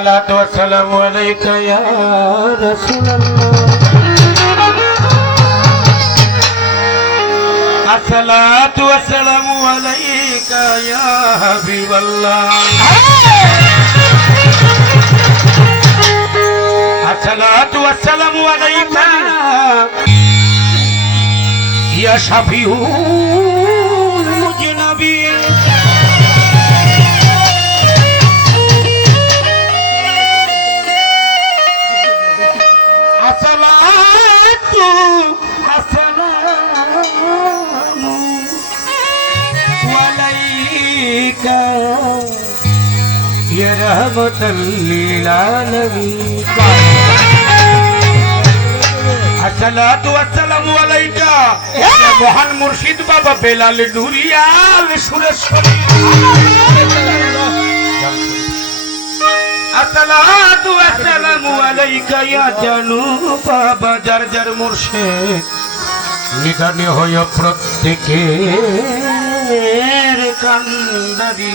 আসসালাতু ওয়াসসালামু আলাইকা ইয়া রাসূলুল্লাহ আসসালাতু ওয়াসসালামু আলাইকা ইয়া হাবিবাল্লাহ আসসালাতু ওয়াসসালামু আলাইকা ইয়া শাফিউল মুজনাবিন আসসালাতু ওয়াসসালামু আলাইকা ইয়া রাহমাতাল লিল আলামিন আসসালাতু ওয়াসসালামু আলাইকা ইয়া মহান মুর্শিদ বাবা বেলাল নুরিয়াল সুরেশ্বরী আসসালাতু ওয়াসসালামু আলাইকা ইয়া জানু বাবা জার মুর্শিদ নিদানে হয় প্রত্যেকের কান্দারি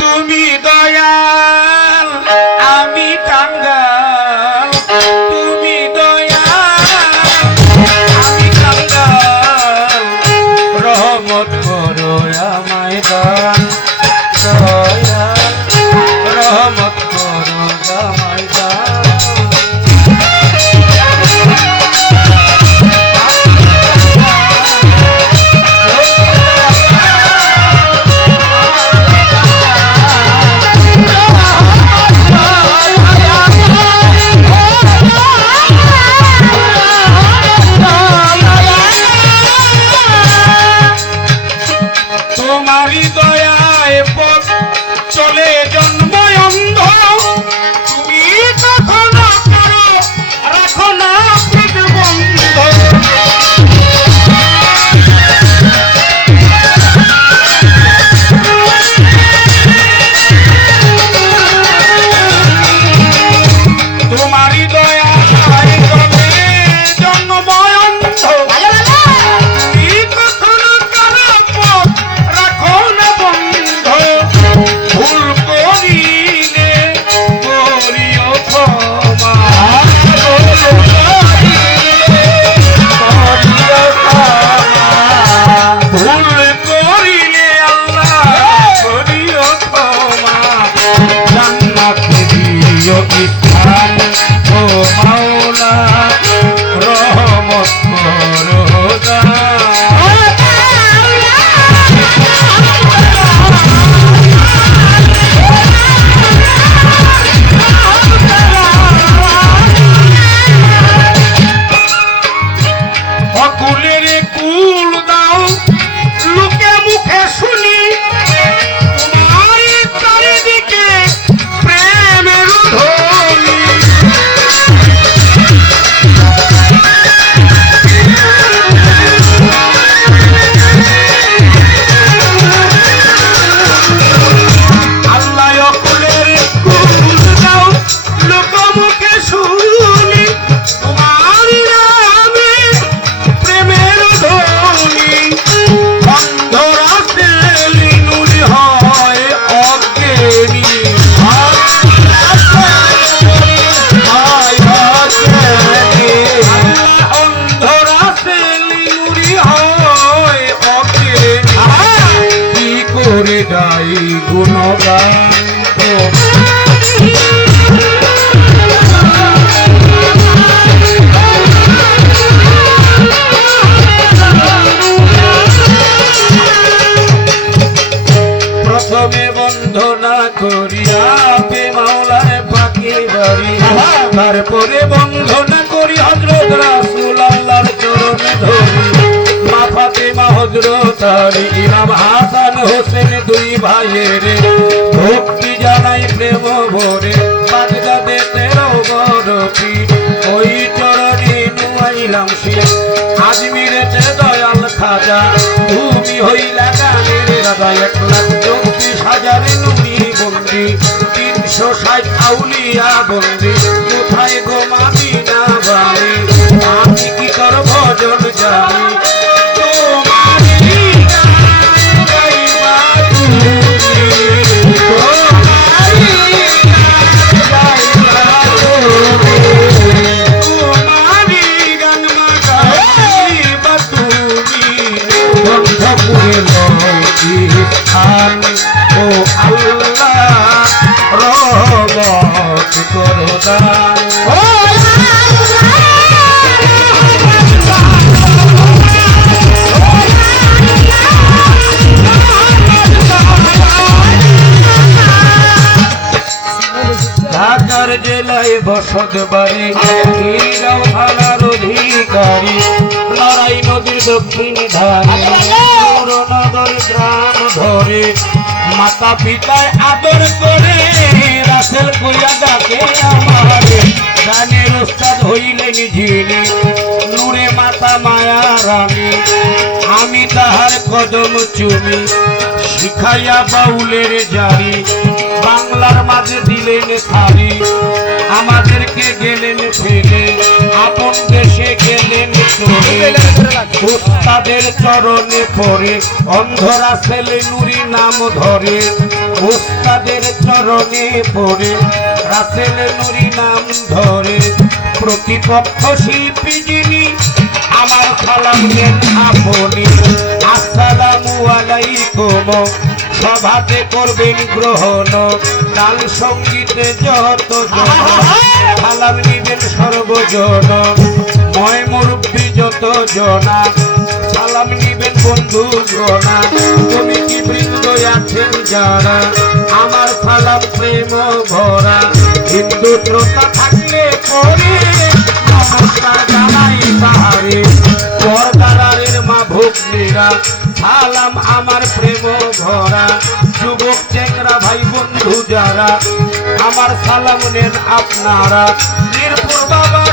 তুমি দয়াল আমি কাঙ্গাল তুমি দয়াল আমি কাঙ্গাল রহমত করো আমায় দান দয়াল রহমত করো আমায় দান তোমারই দয়ায় পথ চলে জন্ম অন্ধ তুমি কখনো করো রাখো না বন্ধ তোমারই দয়ায় চলে জন্ম অন্ধ ও মাওলা রহমত করো অকুলের কুল দাও লোকে মুখে শুনি তোমার চারিদিকে প্রেমের ধ্বনি আল্লাহ অকুলের কুল দাও লোকে মুখে শুনি তোমার নামে প্রেমের ধ্বনি অন্ধরা নুরি হয় অজ্ঞানী অন্ধরা নুরি হয় অজ্ঞানী কি করে গাই গুণগান প্রথমে বন্ধনা করিয়া পে মাওলায় পাখি বাড়ি তারপরে বন্ধনা করি হযরত রাসূল আল্লাহর চরণে ধরি মা ফাতেমা হযরত আলী ইমাম হাসান হোসেন দুই ভাইয়ের ভক্তি জানাই প্রেম ভরে বাগদাদে 13 বরফি ওই চরণে নুয়াইলাম সে আজমিরেতে দয়াল খাজা তুমি হইলা গানের রাজা 1,24,000 নুরি বন্দি 360 আউলিয়া বন্দি কোথায় গো মাদিনা বাড়ি আমি কি তোর ভজন জানি তোমারই গান পুরে স্থান ও আল্লাহ রহমত করো দান ঢাকার জেলায় বসত বাড়ি খিলগাঁও থানার অধিকারী লড়াই নদীর দক্ষিণ ধারে নগর গ্রাম ধরে মাতা পিতায় আদর করে রাসেল কইয়া ডাকে আমারে গানের উস্তাদ হইলেন যিনি নূরে মাতা মায়া রানী আমি তাহার কদম চুমি শিখাইয়া বাউলের জারি বাংলার মাঝে দিলেন থারি আমাদেরকে গেলেন ফেলে আপন দেশে গেলেন চলে উস্তাদের চরণে পড়ে অন্ধরা ছেলে নুরি নাম ধরে উস্তাদের চরণে পড়ে রাসেল নুরি নাম ধরে প্রতিপক্ষ শিল্পী যিনি আমার সালাম দেন আপনি আসসালামু আলাইকুম সভাতে করবেন গ্রহণ গান সঙ্গীতে যত সালাম নিবেন সর্বজন ময় মুরব্বী যত জনা সালাম নিবেন বন্ধু গনা তুমি কি বৃন্দ আছেন যারা আমার সালাম প্রেম ভরা হিন্দু শ্রোতা থাকলে পরে নমস্কার জানাই তাহারে পর্দারের মা ভগ্নীরা সালাম আমার প্রেম ভরা যুবক চেংরা ভাই বন্ধু যারা আমার সালাম নেন আপনারা মিরপুর বাবা